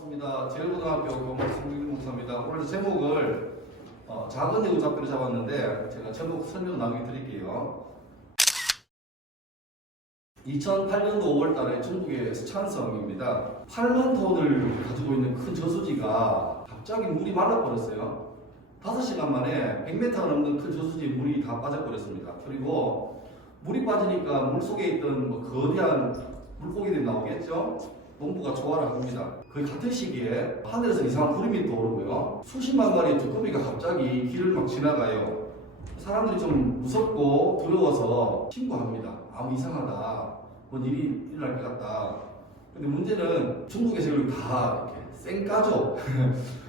반갑습니다. 제일고등학교 교목승규 목사입니다. 오늘 제목을 작은 여우 잡기로 잡았는데 제가 제목 설명 나누게 드릴게요. 2008년도 5월달에 중국의 스촨성입니다. 8만 톤을 가지고 있는 큰 저수지가 갑자기 물이 말라버렸어요. 5시간 만에 100m가 넘는 큰 저수지에 물이 다 빠져버렸습니다. 그리고 물이 빠지니까 물 속에 있던 거대한 물고기들이 나오겠죠? 농부가 조화를 합니다. 그 같은 시기에 하늘에서 이상한 구름이 떠오르고요. 수십만 마리의 두꺼비가 갑자기 길을 막 지나가요. 사람들이 좀 무섭고 두려워서 신고합니다. 아무 이상하다. 뭔 일이 일어날 것 같다. 근데 문제는 중국에서 이걸 다 이렇게 쌩까죠.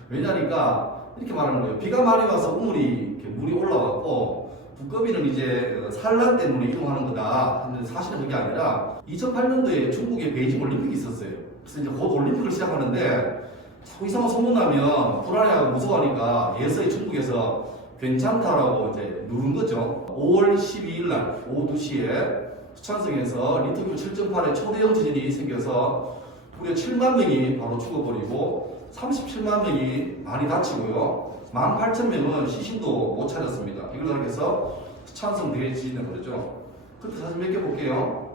왜냐니까 이렇게 말하는 거예요. 비가 많이 와서 이렇게 물이 올라왔고 두꺼비는 이제 산란 때문에 이동하는 거다. 근데 사실은 그게 아니라 2008년도에 중국에 베이징 올림픽이 있었어요. 그래서 이제 곧 올림픽을 시작하는데 자꾸 이상한 소문나면 불안해하고 무서워하니까 예서에 중국에서 괜찮다라고 이제 누른 거죠. 5월 12일 날 오후 2시에 스촨성에서 리터교 7.8의 초대형 지진이 생겨서 무려 7만 명이 바로 죽어버리고 37만 명이 많이 다치고요. 18,000명은 시신도 못 찾았습니다. 이걸 해서 스촨성 대지진을 그러죠. 그때 사진 몇 개 볼게요.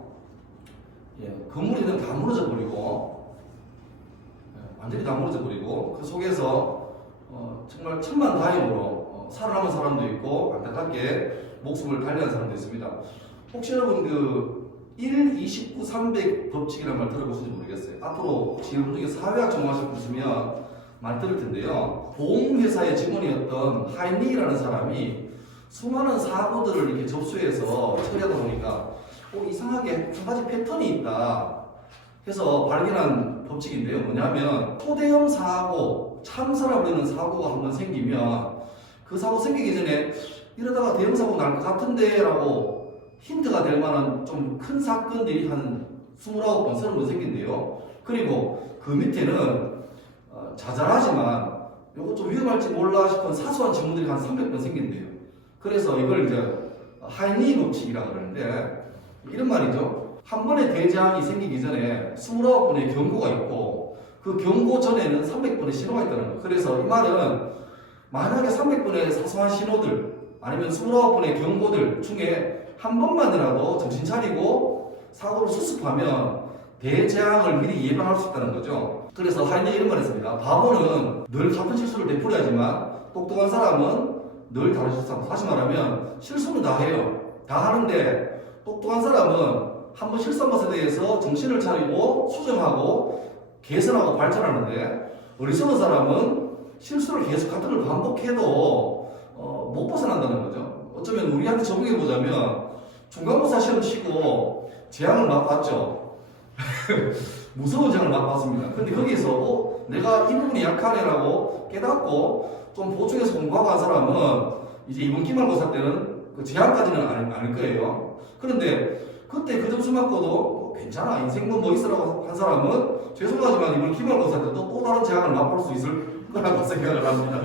건물이 다 무너져 버리고 완전히 다 무너져 버리고 그 속에서 정말 천만다행으로 살아남은 사람도 있고 안타깝게 목숨을 달리한 사람도 있습니다. 혹시 여러분 그 1, 29, 300 법칙이라는 말 들어보신지 모르겠어요. 앞으로 지금 중에 사회학 전공하실 분 있으면 많이 들을 텐데요. 보험회사의 직원이었던 하이니라는 사람이 수많은 사고들을 이렇게 접수해서 처리하다 보니까 이상하게 한 가지 패턴이 있다 해서 발견한 법칙인데요. 뭐냐면 초대형 사고, 참사라 부르는 사고가 한번 생기면 그 사고 생기기 전에 이러다가 대형 사고 날 것 같은데 라고 힌트가 될 만한 좀 큰 사건들이 한 29번, 30번 생긴대요. 그리고 그 밑에는 자잘하지만 이거 좀 위험할지 몰라 싶은 사소한 질문들이 한 300번 생긴대요. 그래서 이걸 이제 하이니 법칙이라고 그러는데 이런 말이죠. 한 번의 대재앙이 생기기 전에 29번의 경고가 있고 그 경고 전에는 300번의 신호가 있다는 거예요. 그래서 이 말은 만약에 300번의 사소한 신호들 아니면 29번의 경고들 중에 한 번만이라도 정신 차리고 사고를 수습하면 대재앙을 미리 예방할 수 있다는 거죠. 그래서 하이니 이런 말 했습니다. 바보는 늘 같은 실수를 되풀이하지만 똑똑한 사람은 늘 다른 실수한다. 다시 말하면 실수는 다 해요. 다 하는데 똑똑한 사람은 한 번 실수한 것에 대해서 정신을 차리고 수정하고 개선하고 발전하는데 어리석은 사람은 실수를 계속 같은 걸 반복해도 못 벗어난다는 거죠. 어쩌면 우리한테 적용해 보자면 중간고사 시험 치고 재앙을 막 봤죠. 무서운 재앙을 막 봤습니다. 근데 거기에서 내가 이 부분이 약하네라고 깨닫고 좀 보충해서 공부하고 한 사람은 이제 이번 기말고사 때는 그 재앙까지는 아닐 거예요. 그런데 그때 그 점수 맞고도 괜찮아 인생 뭐 있으라고 한 사람은 죄송하지만 이번 기말고사 때 또 다른 재앙을 맛볼 수 있을 거라고 생각을 합니다.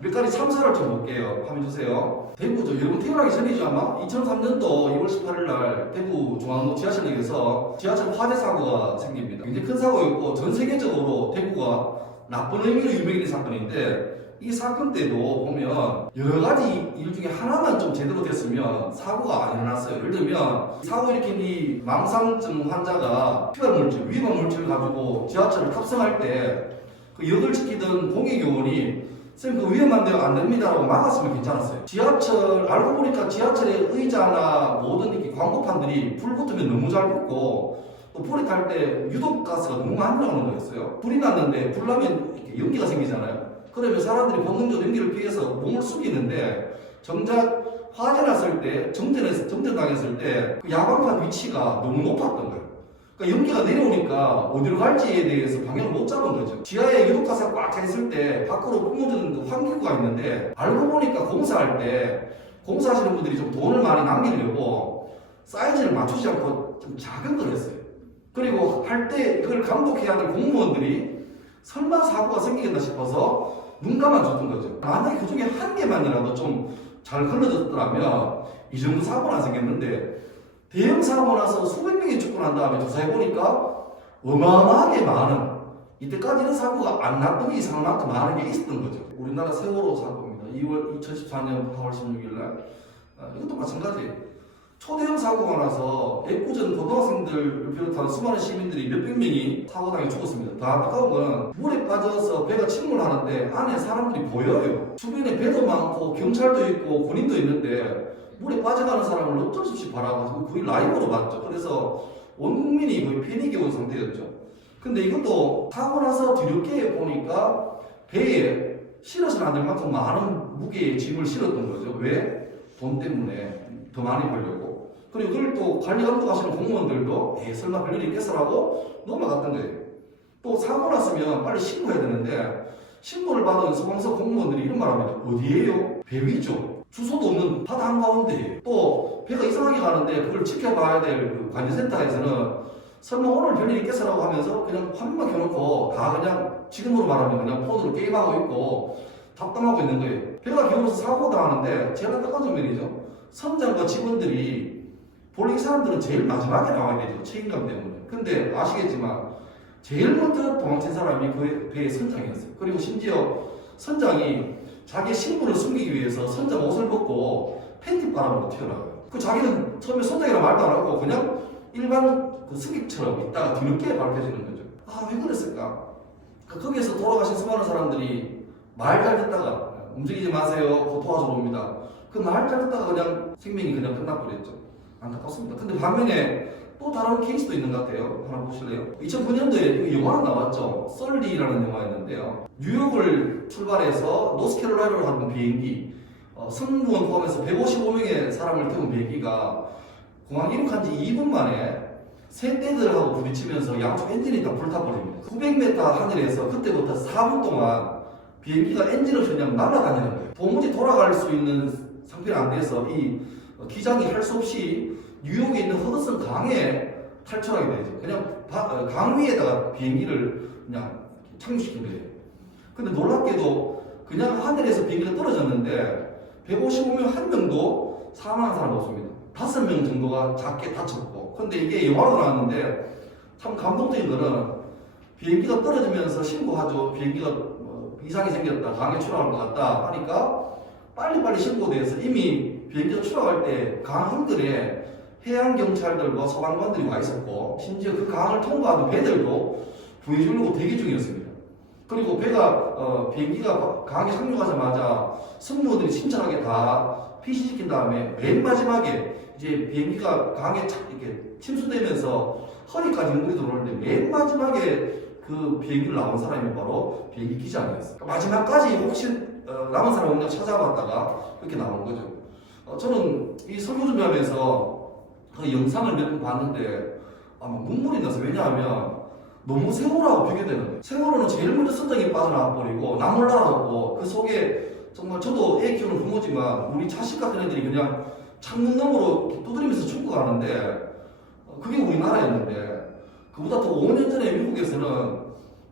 몇 가지 참사를 좀 볼게요. 화면 주세요. 대구죠. 여러분 태어나기 전이죠 아마 2003년도 2월 18일 날 대구 중앙로 지하철역에서 지하철 화재 사고가 생깁니다. 굉장히 큰 사고였고 전 세계적으로 대구가 나쁜 의미로 유명해진 사건인데 이 사건 때도 보면 여러 가지 일 중에 하나만 좀 제대로 됐으면 사고가 안 일어났어요. 예를 들면 사고 일으킨 이 망상증 환자가 피발물질, 위험물질을 가지고 지하철을 탑승할 때 그 역을 지키던 공익요원이 선생님 그 위험한데요 안 됩니다라고 막았으면 괜찮았어요. 지하철 알고 보니까 지하철의 의자나 모든 이렇게 광고판들이 불 붙으면 너무 잘 붙고 또 불이 탈 때 유독가스가 너무 많이 나오는 거였어요. 불이 났는데 불 나면 이렇게 연기가 생기잖아요. 그러면 사람들이 본능적으로 연기를 피해서 몸을 숙이는데 정작 화재 났을 때 정전당했을 때 그 야광판 위치가 너무 높았던 거예요. 그러니까 연기가 내려오니까 어디로 갈지에 대해서 방향을 못 잡은 거죠. 지하에 유독가스가 꽉 차 있을 때 밖으로 뿜어주는 그 환기구가 있는데 알고 보니까 공사할 때 공사하시는 분들이 좀 돈을 많이 남기려고 사이즈를 맞추지 않고 좀 작은 걸 했어요. 그리고 할 때 그걸 감독해야 할 공무원들이 설마 사고가 생기겠나 싶어서 눈 감아줬던 거죠. 만약에 그 중에 한 개만이라도 좀 잘 걸러졌더라면 이 정도 사고는 안 생겼는데 대형 사고 나서 수백 명이 죽고 난 다음에 조사해 보니까 어마어마하게 많은, 이때까지 이런 사고가 안 났던 이상만큼 많은 게 있었던 거죠. 우리나라 세월호 사고입니다. 2014년 8월 16일 날. 이것도 마찬가지예요. 초대형 사고가 나서 애꿎은 고등학생들을 비롯한 수많은 시민들이 몇백 명이 사고당해 죽었습니다. 더 안타까운 건 물에 빠져서 배가 침몰하는데 안에 사람들이 보여요. 주변에 배도 많고 경찰도 있고 군인도 있는데 물에 빠져가는 사람을 어쩔 수 없이 바라가지고 거의 라이브로 봤죠. 그래서 온 국민이 거의 패닉이 온 상태였죠. 근데 이것도 사고 나서 뒤늦게 보니까 배에 실어서는 안 될 만큼 많은 무게의 짐을 실었던 거죠. 왜? 돈 때문에 더 많이 벌려고. 그리고 그걸 또 관리 감독하시는 공무원들도 설마 별일이 있겠어라고 넘어갔던 거예요. 또 사고 났으면 빨리 신고해야 되는데 신고를 받은 소방서 공무원들이 이런 말합니다. 어디에요? 배 위죠. 주소도 없는 바다 한가운데예요. 또 배가 이상하게 가는데 그걸 지켜봐야 될 그 관제센터에서는 설마 오늘 별일이 있겠어라고 하면서 그냥 화면만 켜놓고 다 그냥 지금으로 말하면 그냥 폰으로 게임하고 있고 답답하고 있는 거예요. 배가 기울어서 사고 당하는데 제일 안타까운 장면이죠. 선장과 직원들이 본래 이 사람들은 제일 마지막에 나와야 되죠. 책임감 때문에. 근데 아시겠지만 제일 먼저 도망친 사람이 그 배의 선장이었어요. 그리고 심지어 선장이 자기의 신분을 숨기기 위해서 선장 옷을 벗고 팬티 바람으로 튀어나가요. 그 자기는 처음에 선장이라 말도 안 하고 그냥 일반 그 승객처럼 있다가 뒤늦게 밝혀지는 거죠. 아, 왜 그랬을까? 거기에서 돌아가신 수많은 사람들이 말 잘 듣다가 움직이지 마세요. 곧 도와주러 옵니다. 그 말 잘 듣다가 그냥 생명이 그냥 끝나버렸죠. 안타깝습니다. 근데 반면에 또 다른 케이스도 있는 것 같아요. 하나 보실래요? 2009년도에 영화가 나왔죠. 썰리라는 영화였는데요. 뉴욕을 출발해서 노스캐롤라이나로 가는 비행기, 승무원 포함해서 155명의 사람을 태운 비행기가 공항 이륙한 지 2분 만에 새떼들하고 부딪히면서 양쪽 엔진이 다 불타버립니다. 900m 하늘에서 그때부터 4분 동안 비행기가 엔진 없이 그냥 날아다니는 거예요. 도무지 돌아갈 수 있는 상태가 안 돼서 이 기장이 할 수 없이 뉴욕에 있는 허드슨 강에 탈출하게 되죠. 그냥 강 위에다가 비행기를 그냥 착륙시킨 거예요. 근데 놀랍게도 그냥 하늘에서 비행기가 떨어졌는데 155명 한 명도 사망한 사람 없습니다. 5명 정도가 작게 다쳤고. 근데 이게 영화로 나왔는데 참 감동적인 거는 비행기가 떨어지면서 신고하죠. 비행기가 이상이 생겼다, 강에 추락할 것 같다 하니까 빨리빨리 신고돼서 이미 비행기가 추락할 때 강 한글에 해양경찰들과 소방관들이 와 있었고 심지어 그 강을 통과하는 배들도 구해주려고 대기 중이었습니다. 그리고 비행기가 강에 착륙하자마자 승무원들이 친절하게 다 피신시킨 다음에 맨 마지막에 이제 비행기가 강에 이렇게 침수되면서 허리까지 물이 들어오는데 맨 마지막에 그 비행기를 나온 사람이 바로 비행기 기장이었어요. 그러니까 마지막까지 혹시 남은 사람 그냥 찾아봤다가 그렇게 나온 거죠. 저는 이 설교 준비하면서 그 영상을 몇 번 봤는데 아마 눈물이 나서. 왜냐하면 너무 세월호하고 비교되는 거예요. 세월호는 제일 먼저 선장이 빠져나와 버리고 나물 날아갔고 그 속에 정말 저도 애 키우는 부모지만 우리 자식 같은 애들이 그냥 창문 너머로 두드리면서 죽어가는데 그게 우리나라였는데 그보다 더 5년 전에 미국에서는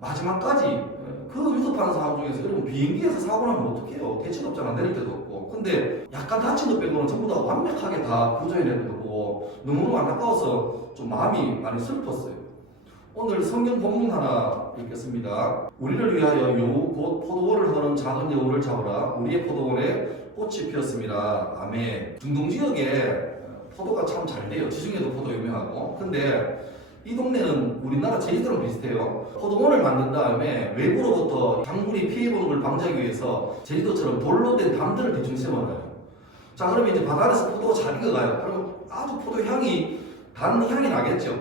마지막까지 그 위급한 상황 중에서 여러분 비행기에서 사고 나면 어떡해요? 대책 없잖아. 내릴 데도 없고. 근데 약간 다친 것 빼고는 전부 다 완벽하게 다 구조해내는 거고 너무너무 안타까워서 좀 마음이 많이 슬펐어요. 오늘 성경 본문 하나 읽겠습니다. 우리를 위하여 여우 곧 포도원을 허는 작은 여우를 잡으라. 우리의 포도원에 꽃이 피었습니다. 아멘. 중동 지역에 포도가 참 잘 돼요. 지중해도 포도 유명하고. 근데 이 동네는 우리나라 제주도랑 비슷해요. 포도원을 만든 다음에 외부로부터 작물이 피해보는 걸 방지하기 위해서 제주도처럼 돌로 된 담들을 대충 세워놔요. 자, 그러면 이제 바다에서 포도가 잘 익어가요. 그럼 아주 포도 향이, 단 향이 나겠죠.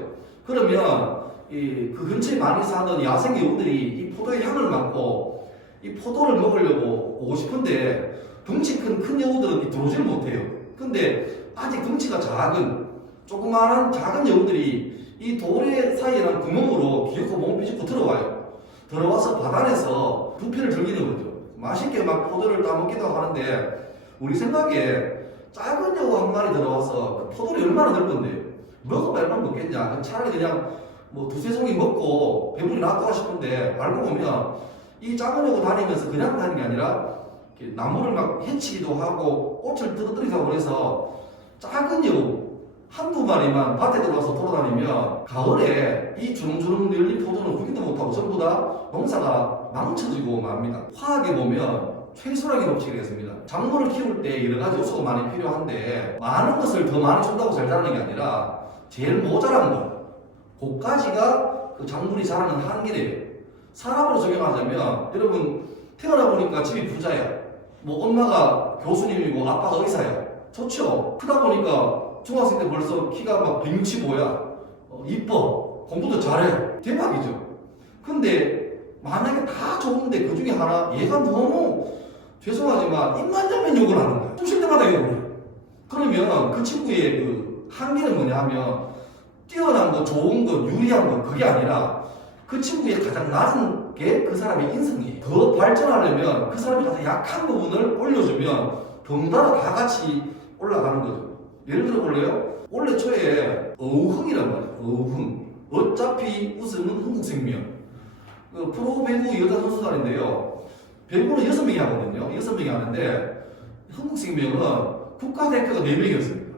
그러면 그 근처에 많이 사는 야생 여우들이 이 포도의 향을 맡고 이 포도를 먹으려고 오고 싶은데 덩치 큰 여우들은 들어오질 못해요. 근데 아직 덩치가 작은 조그마한 작은 여우들이 이 돌의 사이에 난 구멍으로 기어코 몸을 삐집고 들어와요. 들어와서 바다에서 부피를 즐기는 거죠. 맛있게 막 포도를 따먹기도 하는데 우리 생각에 작은 여우 한 마리 들어와서 그 포도를 얼마나 넓은데 먹어봐야 얼마나 먹겠냐. 차라리 그냥 뭐 두세 송이 먹고 배불리 놔둬 싶은데 알고 보면 이 작은 여우 다니면서 그냥 다니는 게 아니라 나무를 막 헤치기도 하고 꽃을 떨어뜨리기도 하고 그래서 작은 여우 한두 마리만 밭에 들어와서 돌아다니면 가을에 이 주렁주렁 열린 포도는 구기도 못하고 전부 다 농사가 망쳐지고 맙니다. 화학에 보면 최소량의 법칙이 있습니다. 작물을 키울 때 여러 가지 요소가 많이 필요한데 많은 것을 더 많이 준다고 잘 자라는 게 아니라 제일 모자란 것, 그까지가 그 작물이 자라는 한계래요. 사람으로 적용하자면 여러분 태어나 보니까 집이 부자야. 뭐 엄마가 교수님이고 아빠가 의사야. 좋죠. 크다 보니까 중학생 때 벌써 키가 막 165야. 이뻐. 공부도 잘해. 대박이죠. 근데 만약에 다 좋은데 그 중에 하나 얘가 너무 죄송하지만 입만 열면 욕을 하는 거야. 쑤실 때마다 욕을 해. 그러면 그 친구의 그 한계는 뭐냐 하면 뛰어난 거, 좋은 거, 유리한 거 그게 아니라 그 친구의 가장 낮은 게 그 사람의 인성이에요. 더 발전하려면 그 사람이 가장 약한 부분을 올려주면 덩달아 다 같이 올라가는 거죠. 예를 들어 볼래요? 원래 초에 어흥이란 말이에요. 어흥. 어차피 웃음은 흥국생명. 그 프로 배구 여자 선수단인데요. 배구는 6명이 하거든요. 6명이 하는데 흥국생명은 국가대표가 4명이었습니다.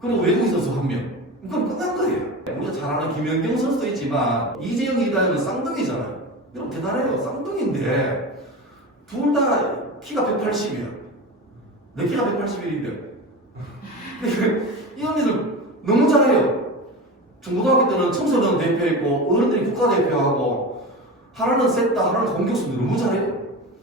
그리고 외국인 선수 1명. 그럼 끝난 거예요. 우리가 잘 아는 김연경 선수도 있지만 이재영, 이다영은 쌍둥이잖아요. 여러분 대단해요. 쌍둥이인데 둘 다 키가 180이야. 내 키가 181인데 이 언니들 너무 잘해요. 중고등학교 때는 청소년 대표했고 어른들이 국가대표하고 하나는 셌다 하나는 공격수인데 너무 잘해요.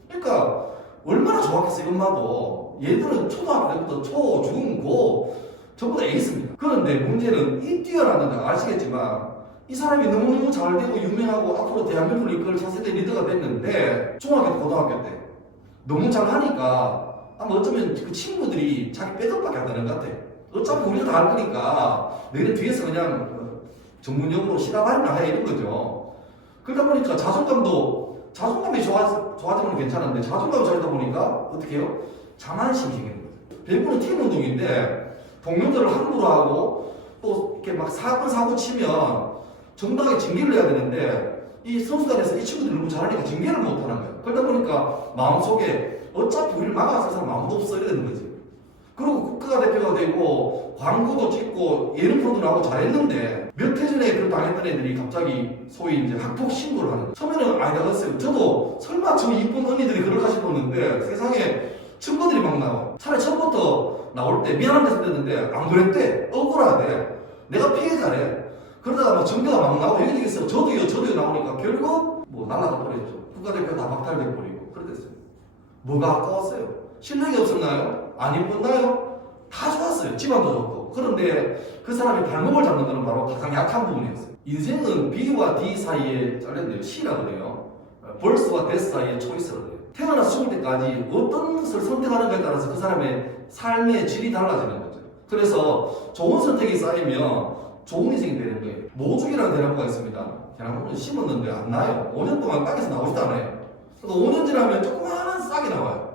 그러니까 얼마나 좋았겠어요. 엄마도 얘들은 초등학교 때부터 초, 중, 고 전부 다 에이스입니다. 그런데 문제는 이 뛰어나는 거 아시겠지만 이 사람이 너무너무 잘 되고 유명하고 앞으로 대한민국을 이끌 차세대 리더가 됐는데 중학교, 고등학교 때 너무 잘하니까 아마 어쩌면 그 친구들이 자기 백업밖에 안 되는 것 같아. 어차피 우리가 다 할 거니까 너희들 뒤에서 그냥 전문용어로 시다발이나 해 이런 거죠. 그러다 보니까 자존감이 좋아지면 괜찮은데 자존감이 좋아지다 보니까 어떻게 해요? 자만심이 생기는 거죠. 배구는 팀 운동인데 동료들을 함부로 하고 또 이렇게 막 사고 치면 정당하게 징계를 해야 되는데 이 선수단에서 이 친구들이 너무 잘하니까 징계를 못 하는 거예요. 그러다 보니까 마음속에 어차피 우리를 막아줄 사람 아무도 없어 이래 되는 거지. 그리고 국가대표가 되고 광고도 찍고 예능 프로도 나오고 잘했는데 몇 해 전에 그 당했던 애들이 갑자기 소위 이제 학폭 신고를 하는 거예요. 처음에는 아니다 그랬어요. 저도 설마 저 이쁜 언니들이 그럴까 싶었는데 세상에 친구들이 막 나와. 차라리 처음부터 나올 때 미안한 데서 됐는데 안 그랬대. 억울하대. 내가 피해자래. 그러다가 막 전교가 막 나오고 여기저기서 저도요 나오니까 결국 뭐 날라가 버렸죠. 국가대표 다 박탈돼 버리고 그랬댔어요. 뭐가 아까웠어요? 실력이 없었나요? 안 이뻤나요? 다 좋았어요. 집안도 좋고. 그런데 그 사람이 발목을 잡는 것은 바로 가장 약한 부분이었어요. 인생은 B와 D 사이에 잘렸는데요. C라 그래요. 벌스와 데스 사이에 초이스라 그래요. 태어나서 죽을 때까지 어떤 것을 선택하는가에 따라서 그 사람의 삶의 질이 달라지는 거죠. 그래서 좋은 선택이 쌓이면 좋은 인생이 되는 거예요. 모죽이라는 대나무가 있습니다. 대나무는 심었는데 안 나요. 5년 동안 땅에서 나오지도 않아요. 그러니까 5년 지나면 조그마한 싹이 나와요.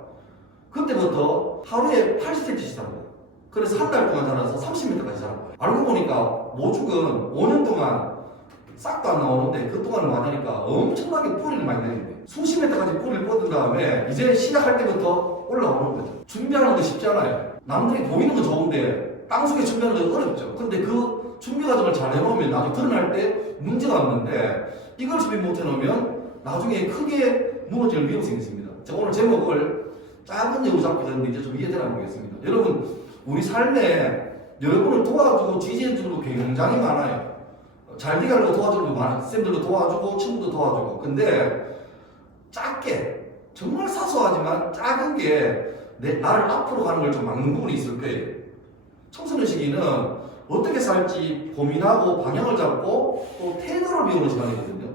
그때부터 하루에 80cm씩 자랍니다. 그래서 한 달 동안 자라서 30m까지 자란 거예요. 알고 보니까 모죽은 5년 동안 싹도 안 나오는데 그 동안 많으니까 엄청나게 뿌리를 많이 내린대요. 수십 m까지 뿌리를 뻗은 다음에 이제 시작할 때부터 올라오는 거죠. 준비하는 거 쉽지 않아요. 남들이 보이는 건 좋은데 땅속에 준비하는 건 어렵죠. 근데 그 준비 과정을 잘 해놓으면 나중에 드러날 때 문제가 없는데 이걸 준비 못 해놓으면 나중에 크게 무너질 위험성이 있습니다. 제가 오늘 제목을 작은 여우 잡고 했는데 이제 좀 이해되나 보겠습니다. 여러분 우리 삶에 여러분을 도와주고 지지해주는 거 굉장히 많아요. 잘 돼가려고 도와주는 거 많아요. 쌤들도 도와주고 친구도 도와주고. 근데 작게 정말 사소하지만 작은 게 나를 앞으로 가는 걸 좀 막는 부분이 있을 거예요. 청소년 시기는 어떻게 살지 고민하고 방향을 잡고 또 태도를 배우는 시간이거든요.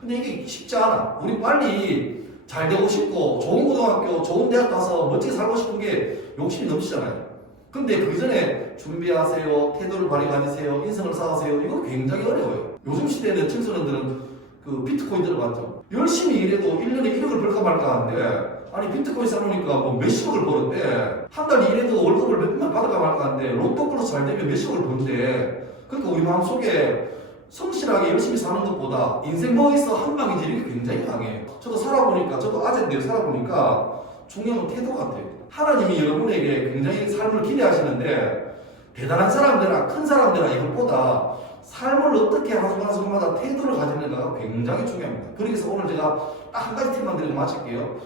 근데 이게 쉽지 않아. 우리 빨리 잘 되고 싶고 좋은 고등학교, 좋은 대학 가서 멋지게 살고 싶은 게 욕심이 넘치잖아요. 근데 그 전에 준비하세요, 태도를 발휘하세요, 인성을 쌓으세요. 이거 굉장히 어려워요. 요즘 시대에는 청소년들은 그 비트코인 들어봤죠. 열심히 일해도 1년에 1억을 벌까 말까 하는데 아니 비트코인 사놓으니까 뭐 몇십억을 버는데 한 달 일해도 월급을 몇만 받을까 말까 하는데 로또 플러스 잘 되면 몇십억을 번대. 그러니까 우리 마음속에 성실하게 열심히 사는 것보다 인생 뭐 있어 한 방이지 이렇게 굉장히 강해요. 저도 살아보니까 저도 아재인데 살아보니까 중요한 건 태도 같아요. 하나님이 여러분에게 굉장히 삶을 기대하시는데 대단한 사람들아 큰 사람들아 이것보다 삶을 어떻게 한순간마다 태도를 가지는가가 굉장히 중요합니다. 그래서 오늘 제가 딱 한 가지 팁만 드리고 마칠게요.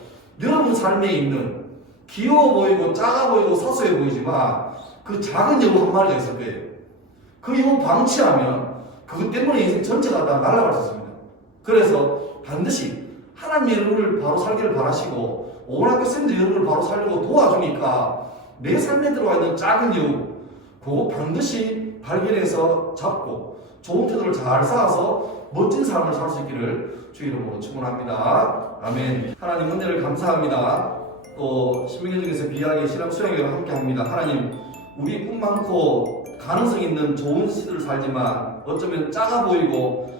여러분 삶에 있는 귀여워 보이고 작아 보이고 사소해 보이지만 그 작은 여우 한 마리가 있을 거예요. 그 여우 방치하면 그것 때문에 인생 전체가 다 날아갈 수 있습니다. 그래서 반드시 하나님 여러분을 바로 살기를 바라시고 오락교 쌤들 여러분을 바로 살려고 도와주니까 내 삶에 들어와 있는 작은 여우 그거 반드시 발견해서 잡고 좋은 태도를 잘 쌓아서 멋진 삶을 살 수 있기를 주 이름으로 축원합니다. 아멘. 하나님 은혜를 감사합니다. 또 신명기 중에서 비하게 신앙 수양회를 함께 합니다. 하나님 우리 꿈 많고 가능성 있는 좋은 시대를 살지만 어쩌면 작아 보이고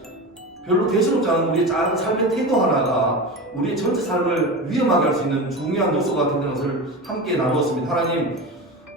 별로 대수롭지 않은 우리의 작은 삶의 태도 하나가 우리의 전체 삶을 위험하게 할 수 있는 중요한 요소가 된다는 것을 함께 나누었습니다. 하나님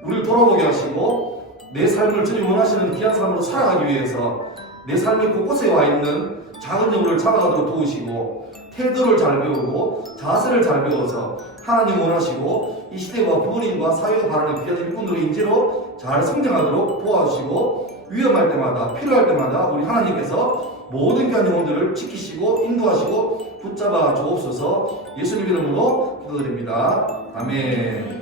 우리를 돌아보게 하시고 내 삶을 주님 원하시는 귀한 삶으로 살아가기 위해서 내 삶의 곳곳에 와 있는 작은 여우를 잡아가도록 도우시고 태도를 잘 배우고 자세를 잘 배워서 하나님 원하시고 이 시대와 부모님과 사회가 바라는 귀한 일꾼들의 인재로 잘 성장하도록 도와주시고 위험할 때마다 필요할 때마다 우리 하나님께서 모든 귀한 영혼들을 지키시고 인도하시고 붙잡아 주옵소서. 예수님 이름으로 기도드립니다. 아멘.